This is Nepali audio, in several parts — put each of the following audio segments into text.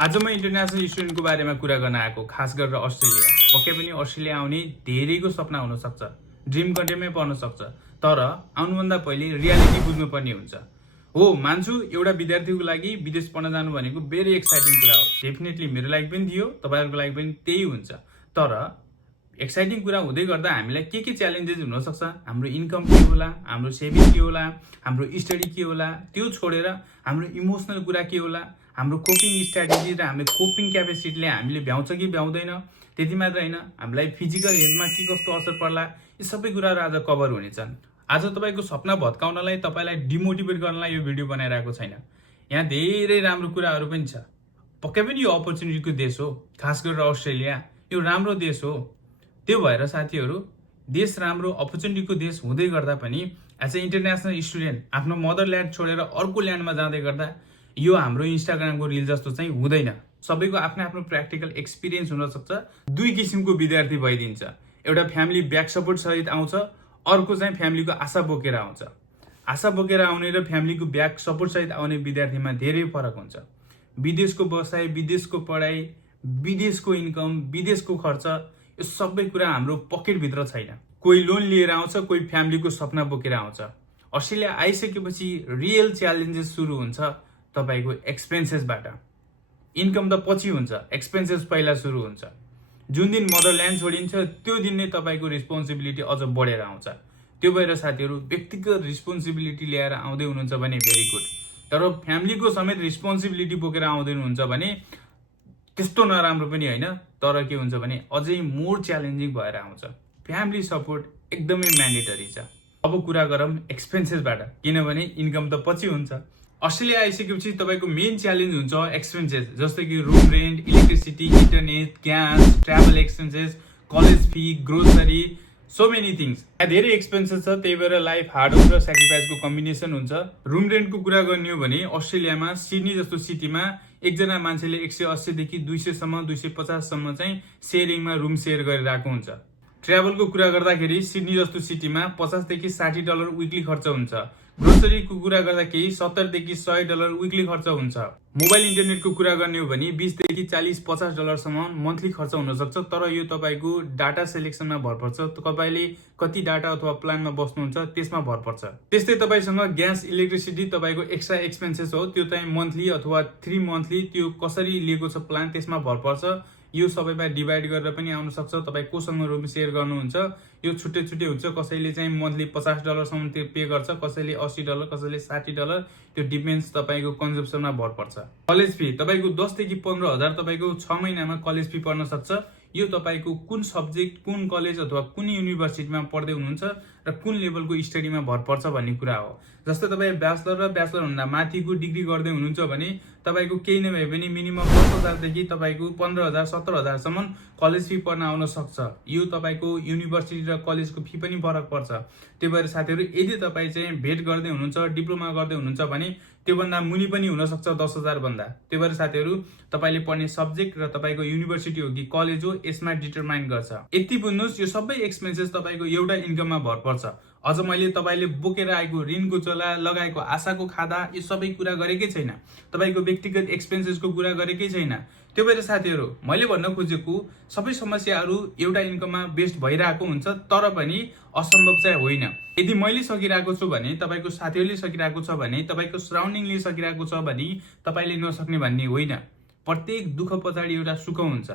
आज म इन्टरनेसनल स्टुडेन्टको बारेमा कुरा गर्न आएको, खास गरेर अस्ट्रेलिया। पक्कै पनि अस्ट्रेलिया आउने धेरैको सपना हुन सक्छ, ड्रिम कन्ट्रीमै पर्न सक्छ, तर आउनुभन्दा पहिले रियालिटी बुझ्नुपर्ने हुन्छ। हो, मान्छु एउटा विद्यार्थीको लागि विदेश पढ्न जानु भनेको भेरी एक्साइटिङ कुरा हो। डेफिनेटली मेरो लागि पनि थियो, तपाईँहरूको लागि पनि त्यही हुन्छ। तर एक्साइटिङ कुरा हुँदै गर्दा हामीलाई के च्यालेन्जेस हुनसक्छ, हाम्रो इन्कम के होला, हाम्रो सेभिङ के होला, हाम्रो स्टडी के होला, त्यो छोडेर हाम्रो इमोसनल कुरा के होला, हाम्रो कोपिङ स्ट्राटेजी र हाम्रो कोपिङ क्यापेसिटीले हामीले भ्याउँछ कि भ्याउँदैन। त्यति मात्र होइन, हामीलाई फिजिकल हेल्थमा के कस्तो असर पर्ला, यी सबै कुराहरू आज कभर हुनेछन्। आज तपाईँको सपना भत्काउनलाई, तपाईँलाई डिमोटिभेट गर्नलाई यो भिडियो बनाइरहेको छैन। यहाँ धेरै राम्रो कुराहरू पनि छ। पक्कै पनि यो अपर्च्युनिटीको देश हो, खास गरेर अस्ट्रेलिया यो राम्रो देश हो। त्यो भएर साथीहरू, देश राम्रो अपर्च्युनिटीको देश हुँदै गर्दा पनि एज ए इन्टरनेसनल स्टुडेन्ट आफ्नो मदरल्यान्ड छोडेर अर्को ल्यान्डमा जाँदै गर्दा यो हाम्रो इन्स्टाग्रामको रिल जस्तो चाहिँ हुँदैन। सबैको आफ्नो आफ्नो प्र्याक्टिकल एक्सपिरियन्स हुनसक्छ। दुई किसिमको विद्यार्थी भइदिन्छ, एउटा फ्यामिली ब्याक सपोर्ट सहित आउँछ, अर्को चाहिँ फ्यामिलीको आशा बोकेर आउँछ। आशा बोकेर आउने र फ्यामिलीको ब्याक सपोर्ट सहित आउने विद्यार्थीमा धेरै फरक हुन्छ। विदेशको बसाइ, विदेशको पढाइ, विदेशको इन्कम, विदेशको खर्च, यो सबै कुरा हाम्रो पकेटभित्र छैन। कोही लोन लिएर आउँछ, कोही फ्यामिलीको सपना बोकेर आउँछ। अस्ट्रेलिया आइसकेपछि रियल च्यालेन्जेस सुरु हुन्छ तपाईँको एक्सपेन्सेसबाट। इन्कम त पछि हुन्छ, एक्सपेन्सेस पहिला सुरु हुन्छ। जुन दिन मदरल्यान्ड छोडिन्छ त्यो दिन नै तपाईँको रिस्पोन्सिबिलिटी अझ बढेर आउँछ। त्यो भएर साथीहरू, व्यक्तिगत रिस्पोन्सिबिलिटी ल्याएर आउँदै हुनुहुन्छ भने भेरी गुड, तर फ्यामिलीको समेत रिस्पोन्सिबिलिटी बोकेर आउँदै हुनुहुन्छ भने त्यस्तो नराम्रो पनि होइन, तर के हुन्छ भने अझै मोर च्यालेन्जिङ भएर आउँछ। फ्यामिली सपोर्ट एकदमै म्यान्डेटरी छ। अब कुरा गरौँ एक्सपेन्सेसबाट, किनभने इन्कम त पछि हुन्छ। अस्ट्रेलिया आइसकेपछि तपाईँको मेन च्यालेन्ज हुन्छ एक्सपेन्सेस, जस्तै कि room rent, electricity, internet, gas, travel expenses, college fee, grocery, so many things. यहाँ धेरै एक्सपेन्सेस छ, त्यही भएर लाइफ हार्डवर्क र सेक्रिफाइसको कम्बिनेसन हुन्छ। रुम रेन्टको कुरा गर्ने हो भने अस्ट्रेलियामा सिडनी जस्तो सिटीमा एकजना मान्छेले 180 देखि 200 सम्म 250 सम्म चाहिँ सेयरिङमा रुम सेयर गरिरहेको हुन्छ। ट्राभलको कुरा गर्दाखेरि सिडनी जस्तो सिटीमा $50 देखि $60 विकली खर्च हुन्छ। ग्रोसरीको कुरा गर्दाखेरि $70 देखि $100 विकली खर्च हुन्छ। मोबाइल इन्टरनेटको कुरा गर्ने हो भने $20 देखि $40-50 सम्म मन्थली खर्च हुन सक्छ, तर यो तपाईँको डाटा सेलेक्सनमा भर पर्छ। तपाईँले कति डाटा अथवा प्लानमा बस्नुहुन्छ त्यसमा भर पर्छ। त्यस्तै तपाईँसँग ग्यास, इलेक्ट्रिसिटी तपाईँको एक्स्ट्रा एक्सपेन्सेस हो, त्यो चाहिँ मन्थली अथवा 3 मन्थली त्यो कसरी लिएको छ प्लान त्यसमा भर पर्छ। यो सबैमा डिभाइड गरेर पनि आउन सक्छ। तपाईँ कोसँग रुम सेयर गर्नुहुन्छ यो छुट्टै छुट्टै हुन्छ। कसैले चाहिँ मन्थली $50 सम्म त्यो पे गर्छ, कसैले $80, कसैले $60, त्यो डिपेन्ड्स तपाईँको कन्जम्पसनमा भर पर्छ। कलेज फी तपाईँको 10 देखि 15,000 तपाईँको 6 महिनामा कलेज फी पर्न सक्छ। यो तपाईँको कुन सब्जेक्ट, कुन कलेज अथवा कुन युनिभर्सिटीमा पढ्दै हुनुहुन्छ र कुन लेभलको स्टडीमा भर पर्छ भन्ने कुरा हो। जस्तै तपाईँ ब्याचलर र ब्याचलरभन्दा माथिको डिग्री गर्दै हुनुहुन्छ भने तपाईँको केही नभए पनि मिनिमम 10,000 देखि तपाईँको 15,000 17,000 सम्म कलेज फी पर्न आउन सक्छ। यो तपाईँको युनिभर्सिटी र कलेजको फी पनि फरक पर्छ। त्यही भएर साथीहरू, यदि तपाईँ चाहिँ भेट गर्दै हुनुहुन्छ, डिप्लोमा गर्दै हुनुहुन्छ भने त्योभन्दा मुनि पनि हुनसक्छ 10,000 भन्दा। त्यही भएर साथीहरू, तपाईँले पढ्ने सब्जेक्ट र तपाईँको युनिभर्सिटी हो कि कलेज हो यसमा डिटरमाइन गर्छ। यति बुझ्नुहोस्, यो सबै एक्सपेन्सेस तपाईँको एउटा इन्कममा भर पर्छ। अझ मैले तपाईँले बोकेर आएको ऋणको चोला, लगाएको आशाको खादा, यो सबै कुरा गरेकै छैन। तपाईँको व्यक्तिगत एक्सपेन्सेसको कुरा गरेकै छैन। त्यो भएर साथीहरू, मैले भन्न खोजेको सबै समस्याहरू एउटा इन्कममा बेस्ट भइरहेको हुन्छ, तर पनि असम्भव चाहिँ होइन। यदि मैले सकिरहेको छु भने, तपाईँको साथीहरूले सकिरहेको छ भने, तपाईँको सराउन्डिङले सकिरहेको छ भने तपाईँले नसक्ने भन्ने होइन। प्रत्येक दुःख पछाडि एउटा सुख हुन्छ।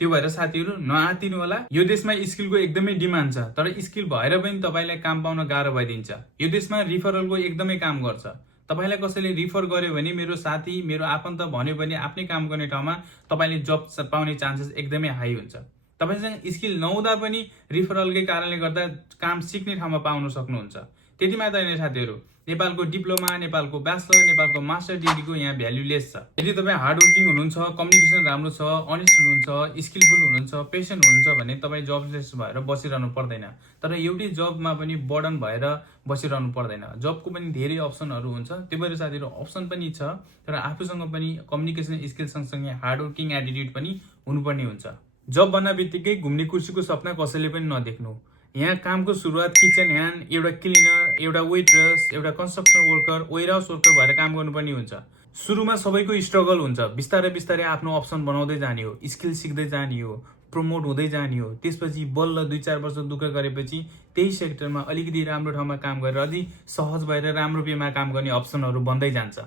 त्यो भएर साथीहरू, नआतिनु होला। यो देशमा स्किलको एकदमै डिमान्ड छ, तर स्किल भएर पनि तपाईँलाई काम पाउन गाह्रो भइदिन्छ। यो देशमा रिफरलको एकदमै काम गर्छ। तपाईँलाई कसैले रिफर गर्यो भने, मेरो साथी, मेरो आफन्त भन्यो भने आफ्नै काम गर्ने ठाउँमा तपाईँले जब पाउने चान्सेस एकदमै हाई हुन्छ। तपाईँसँग स्किल नहुँदा पनि रिफरलकै कारणले गर्दा काम सिक्ने ठाउँमा पाउन सक्नुहुन्छ। त्यति मात्र होइन साथीहरू, नेपालको डिप्लोमा, नेपालको ब्याचलर, नेपालको मास्टर डिग्रीको यहाँ भ्यालुलेस छ। यदि तपाईँ हार्डवर्किङ हुनुहुन्छ, कम्युनिकेसन राम्रो छ, अनेस्ट हुनुहुन्छ, स्किलफुल हुनुहुन्छ, पेसेन्ट हुनुहुन्छ भने तपाईँ जबलेस भएर बसिरहनु पर्दैन। तर एउटै जबमा पनि बर्डन भएर बसिरहनु पर्दैन। जबको पनि धेरै अप्सनहरू हुन्छ। त्यो भएर साथीहरू, अप्सन पनि छ, तर आफूसँग पनि कम्युनिकेसन स्किल सँगसँगै हार्डवर्किङ एटिट्युड पनि हुनुपर्ने हुन्छ। जब भन्ने बित्तिकै घुम्ने कुर्सीको सपना कसैले पनि नदेख्नु। यहाँ कामको सुरुवात किचन ह्यान्ड, एउटा क्लिनर, एउटा वेट्रेस, एउटा कन्स्ट्रक्सन वर्कर, वेयरहाउस वर्कर भएर काम गर्नुपर्ने हुन्छ। सुरुमा सबैको स्ट्रगल हुन्छ, बिस्तारै बिस्तारै आफ्नो अप्सन बनाउँदै जाने हो, स्किल सिक्दै जाने हो, प्रमोट हुँदै जाने हो। त्यसपछि बल्ल 2-4 वर्ष दुःख गरेपछि त्यही सेक्टरमा अलिकति राम्रो ठाउँमा काम गरेर अलि सहज भएर राम्रो पेमा काम गर्ने अप्सनहरू बन्दै जान्छ।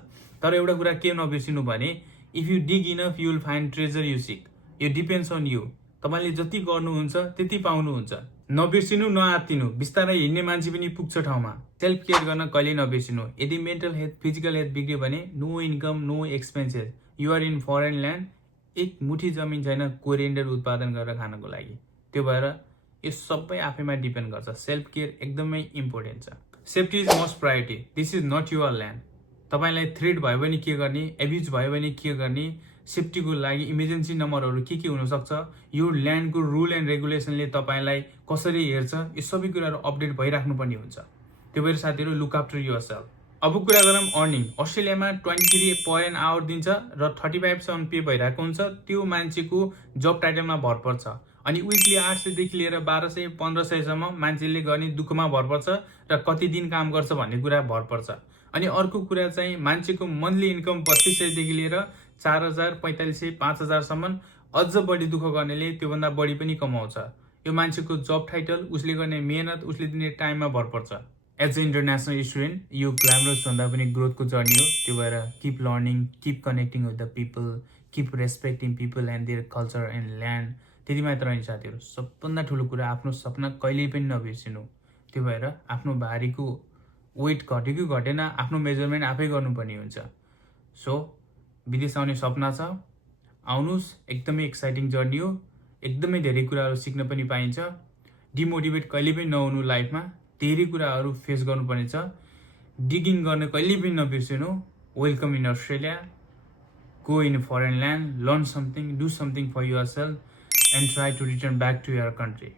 तर एउटा कुरा के नबिर्सिनु भने if you dig enough you will find treasure you seek. यो डिपेन्ड्स अन यु। तपाईँले जति गर्नुहुन्छ त्यति पाउनुहुन्छ। नबिर्सिनु, नआत्तिनु। बिस्तारै हिँड्ने मान्छे पनि पुग्छ ठाउँमा। सेल्फ केयर गर्न कहिले नबिर्सिनु। यदि मेन्टल हेल्थ फिजिकल हेल्थ बिग्रियो भने no income no expenses. You are in foreign land, एक मुठी जमिन छैन कोरिएन्डर उत्पादन गरेर खानको लागि। त्यो भएर यो सबै आफैमा डिपेन्ड गर्छ। सेल्फ केयर एकदमै इम्पोर्टेन्ट छ। Safety is most priority. This is not your land. तपाईँलाई थ्रेट भयो भने के गर्ने, एब्युज भयो भने के गर्ने, सेफ्टीको लागि इमर्जेन्सी नम्बरहरू के हुनसक्छ, यो ल्यान्डको रुल एन्ड रेगुलेसनले तपाईँलाई कसरी हेर्छ, यो सबै कुराहरू अपडेट भइराख्नुपर्ने हुन्छ। त्यो भएर साथीहरू लुक आफ्टर युअरसेल्फ। अब कुरा गरौँ अर्निङ। अस्ट्रेलियामा 23 पर एन आवर दिन्छ र 35 पे भइरहेको हुन्छ। त्यो मान्छेको जब टाइटलमा भर पर्छ। अनि विकली 800 देखि लिएर 1200-1500 सम्म मान्छेले गर्ने दुःखमा भर पर्छ र कति दिन काम गर्छ भन्ने कुरा भर पर्छ। अनि अर्को कुरा चाहिँ मान्छेको मन्थली इन्कम 3200 देखि लिएर 4000, 4500, 5000 सम्म। अझ बढी दुःख गर्नेले त्योभन्दा बढी पनि कमाउँछ। यो मान्छेको जब टाइटल, उसले गर्ने मेहनत, उसले दिने टाइममा भर पर्छ। एज अ इन्टरनेसनल स्टुडेन्ट यो ग्ल्यामरस भन्दा पनि ग्रोथको जर्नी हो। त्यो भएर keep learning, keep connecting with the people, keep respecting people and their culture and land. त्यति मात्र होइन साथीहरू। सबभन्दा ठुलो कुरा आफ्नो सपना कहिल्यै पनि नबिर्सिनु। त्यो भएर आफ्नो भारीको वेट घट्यो कि घटेन आफ्नो मेजरमेन्ट आफै गर्नुपर्ने हुन्छ। सो विदेश आउने सपना छ, आउनुहोस्। एकदमै एक्साइटिङ जर्नी हो। एकदमै धेरै कुराहरू सिक्न पनि पाइन्छ। डिमोटिभेट कहिले पनि नहुनु लाइफमा। धेरै कुराहरू फेस गर्नुपर्ने छ। डिगिङ गर्न कहिले पनि नबिर्सिनु। Welcome in Australia. Go in foreign land, learn something, do something for yourself and try to return back to your country.